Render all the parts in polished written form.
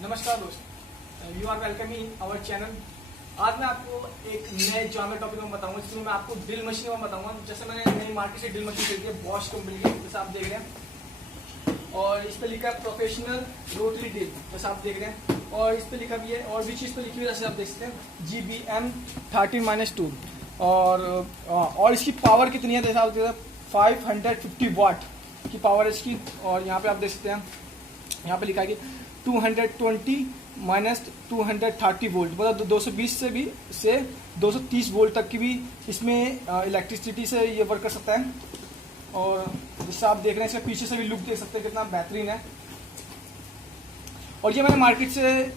नमस्कार दोस्त, you are welcome in our channel. आज मैं आपको एक नए जॉनर टॉपिक में बताऊंगा, जिसमें मैं आपको ड्रिल मशीन में बताऊंगा। जैसे मैंने नई मार्केट से ड्रिल मशीन खरीदी है बॉश कंपनी की, जैसे आप देख रहे हैं, और इस पर लिखा है प्रोफेशनल रोटरी ड्रिल, जैसे आप देख रहे हैं। और इस पर लिखा भी है और भी चीज़ पर लिखी हुई है, जैसे आप देख सकते हैं GBM 13-2। और इसकी पावर कितनी है, जैसे आप देख सकते हैं 550 वाट की पावर है इसकी। और यहाँ पे आप देख सकते हैं, यहाँ पे लिखा है कि 220 माइनस 230 वोल्ट, मतलब 220 से भी से 230 वोल्ट तक की भी इसमें इलेक्ट्रिसिटी से ये वर्क कर सकता है। और जैसे आप देख रहे हैं, इसका पीछे से भी लुक देख सकते हैं कितना बेहतरीन है। और ये मैंने मार्केट से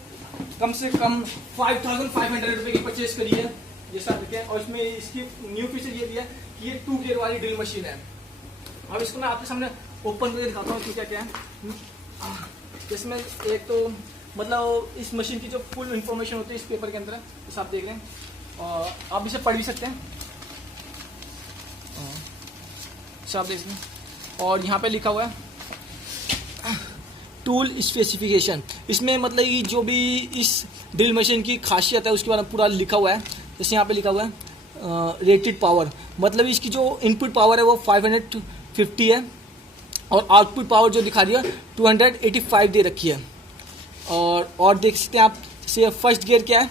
कम 5500 रुपये की परचेज करी है, जैसा आप देखें। और इसमें इसकी न्यू फीचर ये भी है कि ये 2 गियर वाली ड्रिल मशीन है। अब इसको मैं आपके सामने ओपन करके दिखाता हूँ कि क्या क्या है। इसमें एक तो मतलब इस मशीन की जो फुल इंफॉर्मेशन होती है इस पेपर के अंदर है, जैसे आप देख रहे हैं, और आप इसे पढ़ भी सकते हैं, जैसे आप देख सकते हैं। और यहाँ पे लिखा हुआ है टूल स्पेसिफिकेशन। इसमें मतलब कि जो भी इस ड्रिल मशीन की खासियत है उसके बारे में पूरा लिखा हुआ है। जैसे यहाँ पे लिखा हुआ है रेटेड पावर, मतलब इसकी जो इनपुट पावर है वो 550 है, और आउटपुट पावर जो दिखा रही है 285 दे रखी है। और देख सकते हैं आप, जैसे फर्स्ट गियर क्या है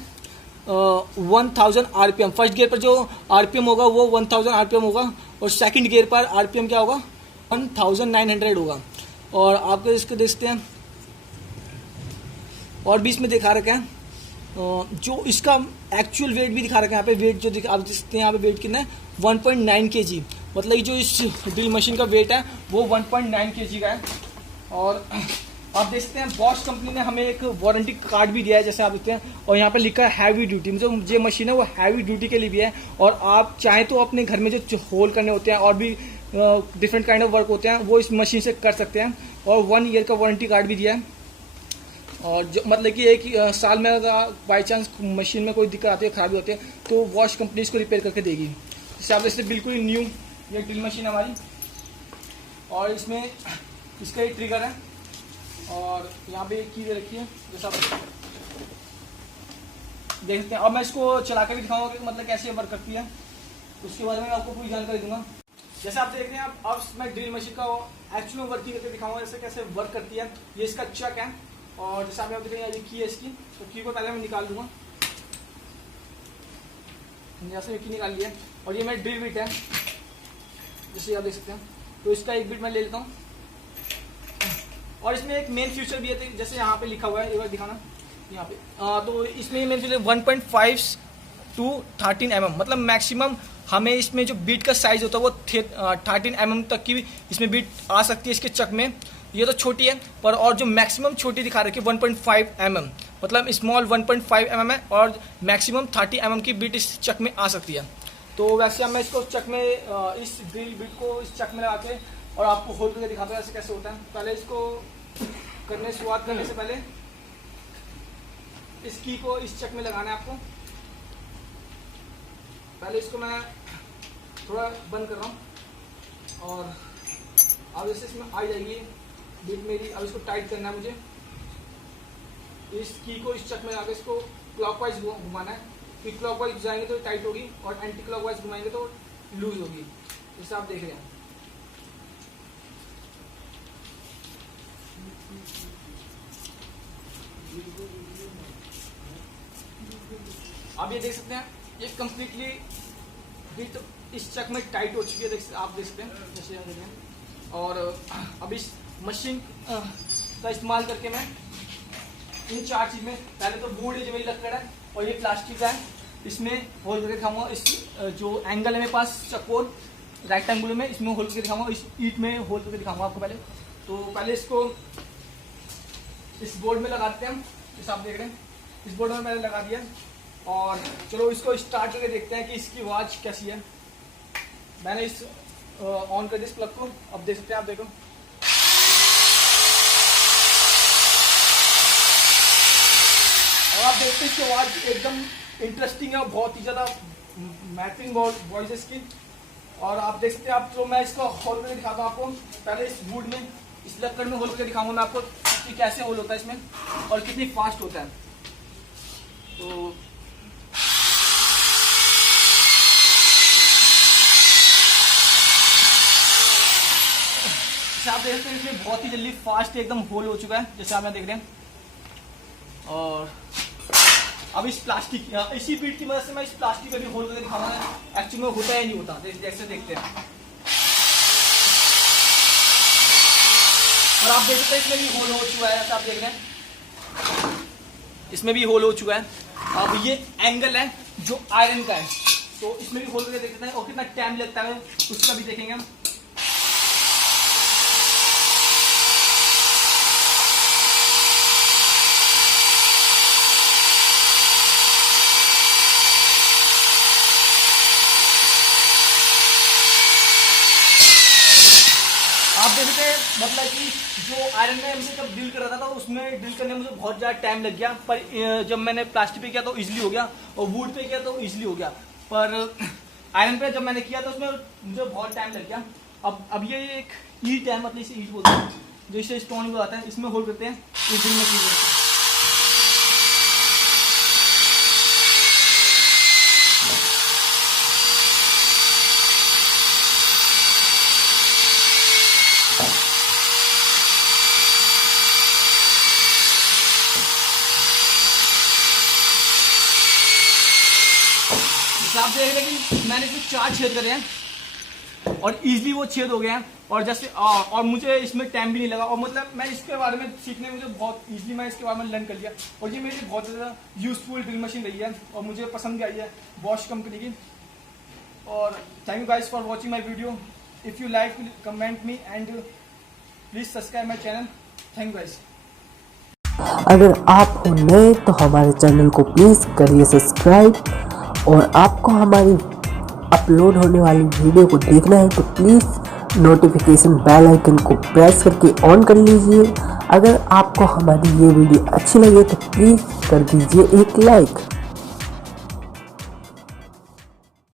1000 RPM। फर्स्ट गियर पर जो RPM होगा वो 1000 RPM होगा, और सेकंड गियर पर RPM क्या होगा 1900 होगा। और आपको इसको देख सकते हैं, और भी इसमें दिखा रखा है जो इसका एक्चुअल वेट भी दिखा रखा है। यहाँ पे वेट जो आप देख सकते हैं, यहाँ पे वेट कितना है 1.9 kg, मतलब ये जो इस ड्रिल मशीन का वेट है वो 1.9 kg का है। और आप देख सकते हैं बॉश कंपनी ने हमें एक वारंटी कार्ड भी दिया है, जैसे आप देखते हैं। और यहाँ पे लिखा है हैवी ड्यूटी, मतलब जो मशीन है वो हैवी ड्यूटी के लिए भी है। और आप चाहें तो अपने घर में जो होल करने होते हैं और भी डिफरेंट काइंड ऑफ वर्क होते हैं वो इस मशीन से कर सकते हैं। और 1 ईयर का वारंटी कार्ड भी दिया है। और जो मतलब कि एक साल में अगर बाई चांस मशीन में कोई दिक्कत आती है, खराबी होती है, तो वॉश कंपनी इसको रिपेयर करके देगी। जैसे आप देखते हैं बिल्कुल ही न्यू ये ड्रिल मशीन है हमारी। और इसमें इसका एक ट्रिगर है, और यहाँ पे एक की दे रखी है, जैसा आप देख सकते हैं। अब मैं इसको चला कर भी दिखाऊंगा कि मतलब कैसे वर्क करती है, उसके बारे में आपको पूरी जानकारी दूंगा। जैसे आप देख रहे हैं, अब मैं ड्रिल मशीन का एक्चुअल वर्किंग करके दिखाऊंगा, जैसे कैसे वर्क करती है। ये इसका चक है, और जैसे आप देख रहे हैं ये की है इसकी, तो की को पहले मैं निकाल दूंगा, जैसे की निकाल लिया। और ये मेरा ड्रिल बिट है, जैसे आप देख सकते हैं। तो इसका एक बिट मैं ले लेता हूँ। और इसमें एक मेन फीचर भी है, जैसे यहाँ पे लिखा हुआ है, एक बार दिखाना यहाँ पे। तो इसमें मेन फीचर 1.5 to 13 mm, मतलब मैक्सिमम हमें इसमें जो बीट का साइज होता है वो 13 mm तक की इसमें बीट आ सकती है इसके चक में। ये तो छोटी है, पर और जो मैक्सिमम छोटी दिखा रखी है 1.5 mm, मतलब स्मॉल 1.5 mm है, और मैक्सिमम 30 mm की बीट इस चक में आ सकती है। तो वैसे मैं इसको चक में इस ड्रिल बिट को इस चक में लगा के और आपको होल करके दिखाता हूँ ऐसे कैसे होता है। पहले इसको शुरुआत करने से पहले इस की को इस चक में लगाना है आपको। पहले इसको मैं थोड़ा बंद कर रहा हूँ, और अब जैसे इसमें आ जाएगी बिट मेरी। अब इसको टाइट करना है मुझे, इस की को इस चक में लगाकर इसको क्लॉकवाइज घुमाना है। कि क्लॉकवाइज घुमाएंगे तो टाइट होगी, और एंटी क्लॉकवाइज घुमाएंगे तो लूज होगी, जैसे आप देख रहे हैं। आप ये देख सकते हैं, ये कंप्लीटली बिट इस चक में टाइट हो चुकी है, आप देख सकते हैं, जैसे आप देख रहे हैं। और अब इस मशीन का इस्तेमाल करके मैं इन 4 चीज में, पहले तो वुड जो मेरी लकड़ है, और ये प्लास्टिक का है, इसमें होल करके दिखाऊंगा। इस जो एंगल है मेरे पास चकोर राइट एंगल में, इसमें होल करके दिखाऊंगा। इस ईट में होल करके दिखाऊंगा आपको पहले। तो पहले इसको इस बोर्ड में लगाते हैं हम, जैसे आप देख रहे हैं। इस बोर्ड में मैंने लगा दिया, और चलो इसको स्टार्ट करके देखते हैं कि इसकी आवाज कैसी है। मैंने इस ऑन कर दिया इस प्लग को, अब देख सकते हैं आप, देखो और आप देखते हैं इसकी आवाज एकदम इंटरेस्टिंग है, बहुत ही ज्यादा मैटरिंग वॉइस इसकी। और आप देख सकते हैं आप, तो मैं इसको खोल कर दिखाता हूँ आपको। पहले इस वुड में इस लक्कड़ में होल करके दिखाऊंगा मैं आपको कि कैसे होल होता है इसमें और कितनी फास्ट होता है। तो जैसे आप देख सकते हैं इसमें बहुत ही जल्दी फास्ट एकदम होल हो चुका है, जैसे आप यहाँ देख रहे हैं। और अब इस प्लास्टिक इसी बीट की मदद से मैं इस प्लास्टिक पे भी होल करके दिखाऊंगा एक्चुअली में होता है नहीं होता, जैसे देखते हैं। और आप देख सकते हैं इसमें भी होल हो चुका है, ऐसा आप देख रहे हैं इसमें भी होल हो चुका है। अब ये एंगल है जो आयरन का है, तो इसमें भी होल करके देख सकते हैं और कितना टाइम लगता है उसका भी देखेंगे हम। आप देख सकते हैं मतलब कि जो आयरन में मुझे जब ड्रिल कर रहा था उसमें ड्रिल करने में मुझे बहुत ज़्यादा टाइम लग गया, पर जब मैंने प्लास्टिक पे किया तो इजीली हो गया और वुड पे किया तो इजीली हो गया। पर आयरन पे जब मैंने किया तो उसमें मुझे बहुत टाइम लग गया। अब ये एक ईट है, मतलब इसे ईट बोलते हैं, जो इसे स्टोन को आता है, इसमें होल करते हैं इस ड्रिल मशीन में। आप देख रहे हैं कि मैंने इसमें 4 छेद करे हैं और इजीली वो छेद हो गए हैं। और जैसे और मुझे इसमें टाइम भी नहीं लगा, और मतलब मैं इसके बारे में सीखने में मुझे बहुत इजीली मैं इसके बारे में लर्न कर लिया। और ये मेरी बहुत ज़्यादा यूजफुल ड्रिल मशीन रही है और मुझे पसंद भी आई है बॉश कंपनी की। और thank you guys for watching my video. If you like comment me and please subscribe my channel. Thank you guys. अगर आप हो नए तो हमारे चैनल को प्लीज़ करिए सब्सक्राइब, और आपको हमारी अपलोड होने वाली वीडियो को देखना है तो प्लीज़ नोटिफिकेशन बेल आइकन को प्रेस करके ऑन कर लीजिए। अगर आपको हमारी ये वीडियो अच्छी लगे तो प्लीज़ कर दीजिए एक लाइक।